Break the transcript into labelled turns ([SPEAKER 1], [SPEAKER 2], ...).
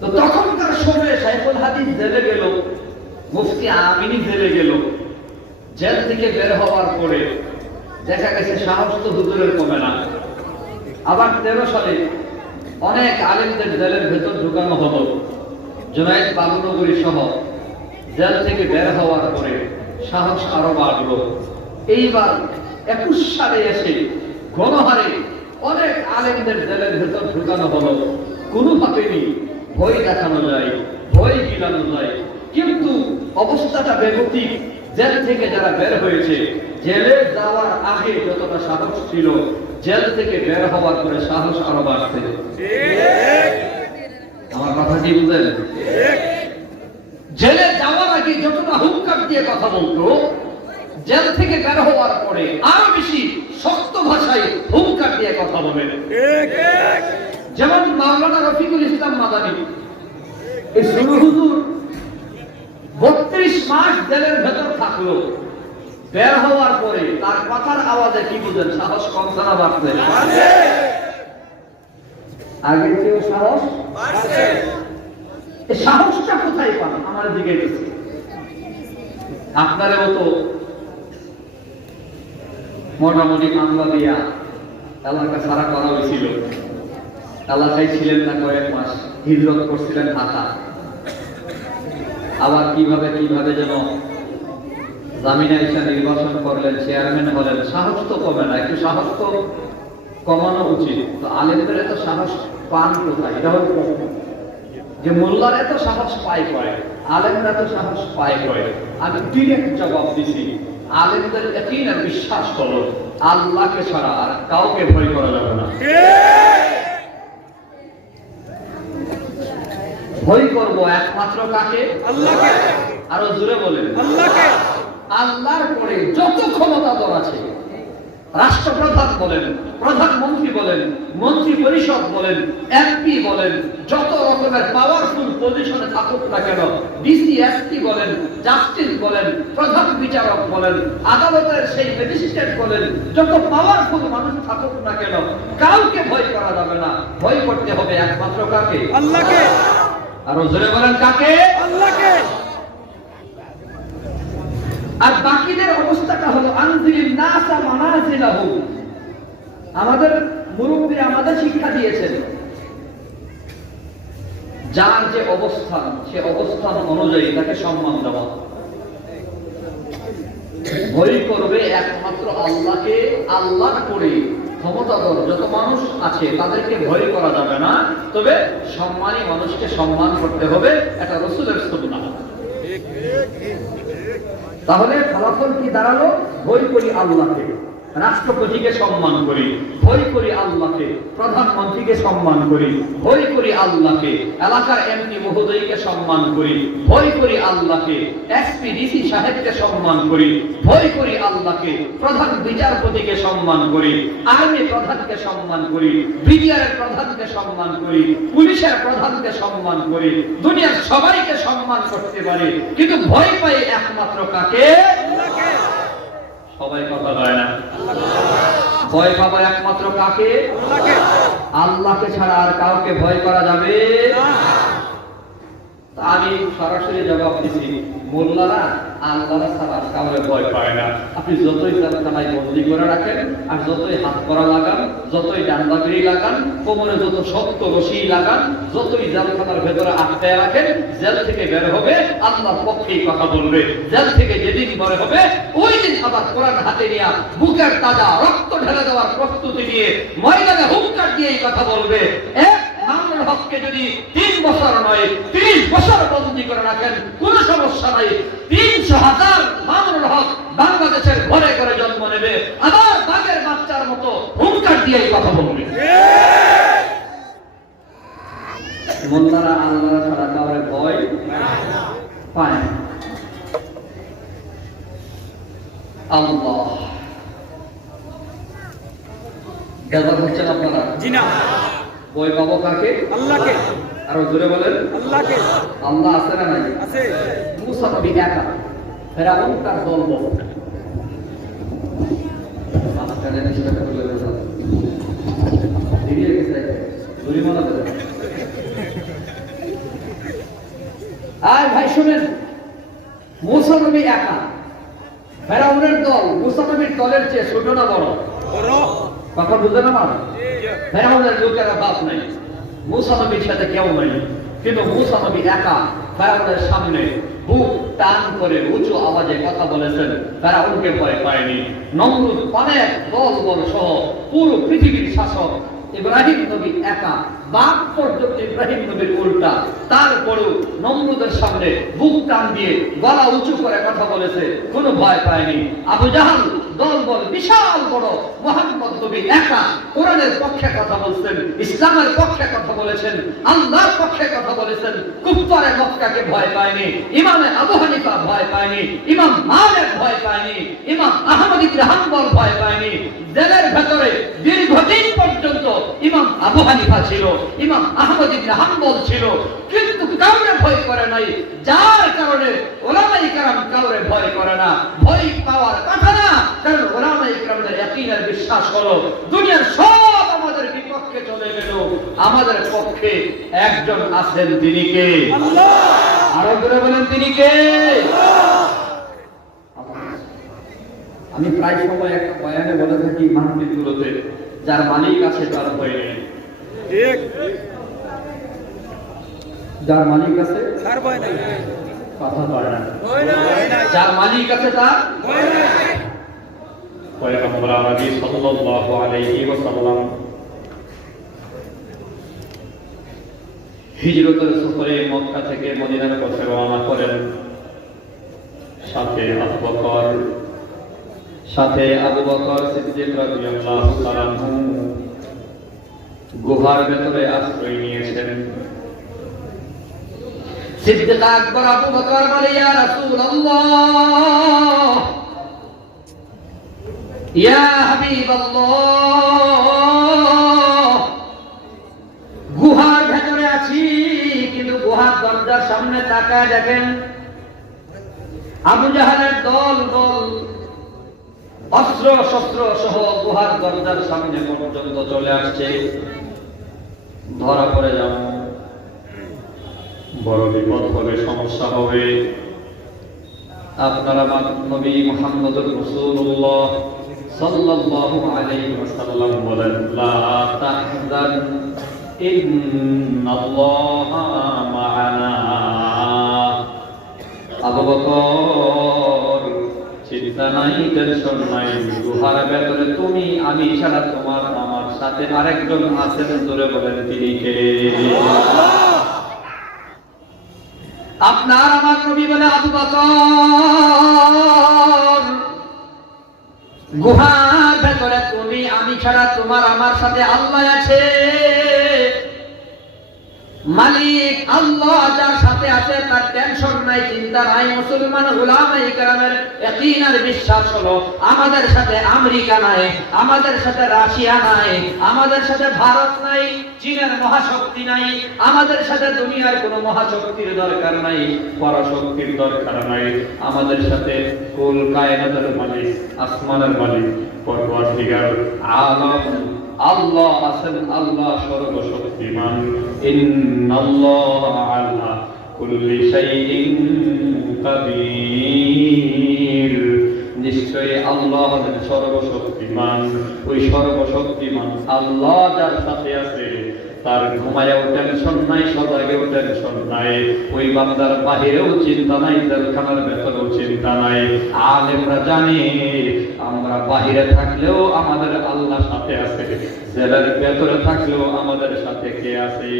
[SPEAKER 1] তো তখনকার সময়ে সাইফুল হাদিস জেলে গেল, মুফতি আমিনি জেলে গেল। জেল থেকে বের হওয়ার পরে দেখা গেছে সাহস তো হুজুরের কমে না। আবার তেরো সালে অনেক আলেমদের জেলের ভেতর ঢুকানো হলো, জুনাইদ বাবুনগরী সহ। জেল থেকে বের হওয়ার পরে সাহস আরও বাড়লো। এইবার একুশ সালে এসে গণহারে অনেক আলেমদের জেলের ভেতর ঢুকানো হলো। কোনো ভাবেনি ভয় দেখানো যায়, ভয় গিলানো যায়। কিন্তু অবস্থাটা বেগতিক। জেল থেকে যারা বের হয়েছে, জেলে যাওয়ার আগে যতটা সাহস ছিল, জেল থেকে বের হওয়ার পরে সাহস আরও বাড়ছে। আমার কথা কি বুঝলেন? জেলে যাওয়ার আগে যতটা হুঙ্কার দিয়ে কথা বলতো, জেল থেকে বের হওয়ার পরে আরও বেশি শক্ত ভাষায় হুঙ্কার দিয়ে কথা বলে। যেমন মাওলানা রফিকুল ইসলাম মাদানী। এই সুরু হুজুর বত্রিশ মাস জেলের ভেতর থাকল। বের হওয়ার পরে তার কথার আওয়াজে কি বুঝেন? সাহস কমছে না বাড়ছে? আগের চেয়েও সাহস? সাহসটা কোথায় পান? আমার দিকে গেছে। আপনার মতো মোটামুটি মামলা দিয়া এলাকা সারা করা হয়েছিল। এলাকায় ছিলেন না কয়েক মাস, হিজরত করছিলেন ঢাকা আবার কীভাবে কীভাবে যেন জামিনা ইসা নির্বাচন করলেন চেয়ারম্যান হলেন, সাহস তো কমে না, একটু সাহস তো কমানো উচিত। তো আলেমদের এত সাহস পান কোথায়? এটা হল যে মোল্লার এত সাহস পায় করে আলেমরা তো সাহস পায় করে আমি ডিরেক্ট জবাব দিছি। আলেমদের একই না, বিশ্বাস করো, আল্লাহকে ছাড়া আর কাউকে ভয় করা যাবে না। ভয় করব একমাত্র কাকে?
[SPEAKER 2] আল্লাহকে।
[SPEAKER 1] আরও জোরে বলেন।
[SPEAKER 2] আল্লাহকে।
[SPEAKER 1] আল্লাহর পরে যত ক্ষমতাধর আছে রাষ্ট্রপ্রধান বলেন প্রধানমন্ত্রী বলেন মন্ত্রী পরিষদ বলেন এমপি বলেন যত রকমের পাওয়ারফুল পজিশনে থাকুক না কেন ডিসি এসপি বলেন জাস্টিস বলেন প্রধান বিচারক বলেন আদালতের সেই ম্যাজিস্ট্রেট বলেন যত পাওয়ারফুল মানুষ থাকুক না কেন কাউকে ভয় করা যাবে না। ভয় করতে হবে একমাত্র কাকে?
[SPEAKER 2] আল্লাহকে।
[SPEAKER 1] আরও জোরে বলেন কাকে?
[SPEAKER 2] আল্লাহকে।
[SPEAKER 1] আর বাকিদের অবস্থাটা হলো নাসা মানাজিলাহু। আমাদের মুরব্বী আমাদের শিক্ষা দিয়েছেন যার যে অবস্থান সে অবস্থান অনুযায়ী তাকে সম্মান দেওয়া। ভয় করবে একমাত্র আল্লাহকে আল্লাহ করে ক্ষমতাধর যত মানুষ আছে, তাদেরকে ভয় করা যাবে না। তবে সম্মানী মানুষকে সম্মান করতে হবে, এটা রসুলের সুন্না তাহলে ফলাফল কি দাঁড়াল? ভয় করি আল্লাহকে। রাষ্ট্রপতিকে সম্মান করি, ভয় করি আল্লাহকে, প্রধানমন্ত্রীকে সম্মান করি, ভয় করি আল্লাহকে, এলাকার এমপি মহোদয়কে সম্মান করি, ভয় করি আল্লাহকে, এসপি, ডিসি সাহেবকে সম্মান করি, ভয় করি আল্লাহকে, প্রধান বিচারপতিকে সম্মান করি, আর্মি প্রধানকে সম্মান করি বিডিআরের প্রধানকে সম্মান করি, পুলিশের প্রধানকে সম্মান করি, দুনিয়ার সবাইকে সম্মান করতে পারি, কিন্তু ভয় পাই একমাত্র কাকে? সবাই কথা বলে না। ভয় পাবার একমাত্র কাকে?
[SPEAKER 2] আল্লাহকে।
[SPEAKER 1] ছাড়া আর কাউকে ভয় করা যাবে তা আমি সরাসরি জবাব মোল্লারা ছাড়া কাউকে ভয় পায় না। আপনি যতই বন্দি করে রাখেন, আর যতই হাত করা লাগান, যতই লাগান, কোমরে যত শক্ত রশি লাগান, যতই ভেতরে আটকায় রাখেন, জেল থেকে বের হবে পক্ষেই কথা বলবে। জেল থেকে যেদিন হবে, ওই দিন আবার কোরআন হাতে নিয়ে বুকের তাজা রক্ত ঢেলে দেওয়ার প্রস্তুতি নিয়ে ময়দানে হুঙ্কার দিয়ে এই কথা বলবে। এক মামুনুল হককে যদি তিন বছর নয়, তিরিশ বছর বন্দী করে রাখেন, কোন সমস্যা নাই। তিনশো হাজার মামুনুল হক বাংলাদেশের ঘরে ঘরে জন্ম নেবে। আবার বাঘের বাচ্চার মতো হুঙ্কার দিয়ে কথা বলবে। মোল্লারা আল্লাহ ছাড়া কাউরে ভয় পায়। আল্লাহ। বেজার হচ্ছেন আপনারা?
[SPEAKER 2] জি না।
[SPEAKER 1] বই পাবো কাকে?
[SPEAKER 2] আল্লাহকে।
[SPEAKER 1] আরও জোরে বলেন।
[SPEAKER 2] আল্লাহকে।
[SPEAKER 1] আল্লাহ আছে না নাই?
[SPEAKER 2] আছে।
[SPEAKER 1] মুসা নবী একা। ফেরাউন তার দল বল। আর ভাই শুনেন। মুসা নবী একা। ফেরাউনের দল মুসা নবীর দলের চেয়ে ছোট না বড়? কথা বুঝতে না মানে ফেরাউনের লোকেরা বাপ নাই। মুসা নবীর সাথে কেউ নাই। কিন্তু মুসা নবী একা, ফেরাউনের সামনে বুক পৃথিবীর শাসক ইব্রাহিম নবী একা। বাপ পর্যন্ত ইব্রাহিম নবীর উল্টা। তারপরেও নমরুদের সামনে বুক টান দিয়ে গলা উঁচু করে কথা বলেছে। কোনো ভয় পায়নি। আবু জাহাল বল বিশাল বড় একা কোরআনের পক্ষে কথা বলছেন, ইসলামের পক্ষে কথা বলেছেন, আল্লাহর পক্ষে কথা বলেছেন। মক্কাকে ভয় পায়নি, ইমামে আবু হানিফা ভয় পায়নি, ইমাম মালিক ভয় পায়নি, ইমাম আহমদ ভয় পায়নি। জেলের ভেতরে দীর্ঘদিন পর্যন্ত ইমাম আবু হানিফা ছিল, ইমাম আহমদ ইবনে হাম্বল ছিল, কিন্তু কাউরে ভয় করে নাই। যার কারণে ওলামাই কারাম কাউরে ভয় করে না ভয় পাওয়ার কথা না কারণ ওলামাই কারামদের ইয়াকিনের বিশ্বাস হলো দুনিয়ার সব আমাদের বিপক্ষে চলে গেল। আমাদের পক্ষে একজন আছেন তিনি কে? আরও করে বলেন তিনি কে? আমি প্রায় সময় একটা বয়ানে বলে থাকি মাহফিলগুলোতে যার মালিক আছে তার ভয় নেই। যার মালিক আছে কথা বলে না। যার মালিক আছে তার হিজরতের সফরে মক্কা থেকে মদিনার পথে রওনা করেন। সাথে আবু বকর, সাথে আবু বকর সিদ্দিক রাদিয়াল্লাহু তাআলা গুহার ভেতরে আশ্রয় নিয়েছেন। সিদ্দিক আকবর, আবু বকর বলে, ইয়া রাসূলুল্লাহ! ইয়া হাবিবাল্লাহ। গুহার ভেতরে আছি কিন্তু গুহার দরজার সামনে তাকায় দেখেন আবু জাহালের দল দল অস্ত্র শস্ত্র সহ গুহার দরজার সামনে পর্যন্ত চলে আসছে। ধরা পড়ে যাব বড় বিপদ হবে সমস্যা হবে। আপনারা নবী মুহাম্মদুর রাসূলুল্লাহ। সাল্লাল্লাহু আলাইহি ওয়াসাল্লাম বলেন, লা তাহজান, ইন্নাল্লাহা মা'ানা। চিন্তা নাই, টেনশন নাই তুমি, আমি ছাড়া তোমার আমার সাথে আরেকজন আছেন ধরে বলেন তিনি কে? আপনার আমার নবী বলে আবু বকর। গুহার ভেতরে তুমি আমি ছাড়া তোমার আমার সাথে আল্লাহ আছে। মালিক, আল্লাহ যার সাথে আছে, তার টেনশন নাই চিন্তা নাই, মুসলমান উলামাই কেরামের আর বিশ্বাস হলো আমাদের সাথে আমেরিকা নাই, আমাদের সাথে রাশিয়া নাই, আমাদের সাথে ভারত নাই, চীনের মহাশক্তি নাই, আমাদের সাথে দুনিয়ার কোনো মহাশক্তির দরকার নাই, পরাশক্তির দরকার নাই, আমাদের সাথে কুল কায়নাতের মালিক, আসমানের মালিক পরওয়ারদিগার আলম। আল্লাহ আছেন আল্লাহ সর্বশক্তিমান। ইন্নাল্লাহ আলা কুল্লি শাইইন কাদির নিশ্চয়ই আল্লাহ হলেন সর্বশক্তিমান। ওই সর্বশক্তিমান আল্লাহ যার সাথে আছে তার ঘুমায় টেনশন নাই সজাগেও টেনশন নাই ওই বান্দার বাহিরেও চিন্তা নাই, জেলখানার ভেতরেও চিন্তা নাই। আলেমরা জানি, আমরা বাহিরে থাকলেও আমাদের আল্লাহ সাথে আছে। জেলের ভেতরে থাকলেও আমাদের সাথে কে আছে?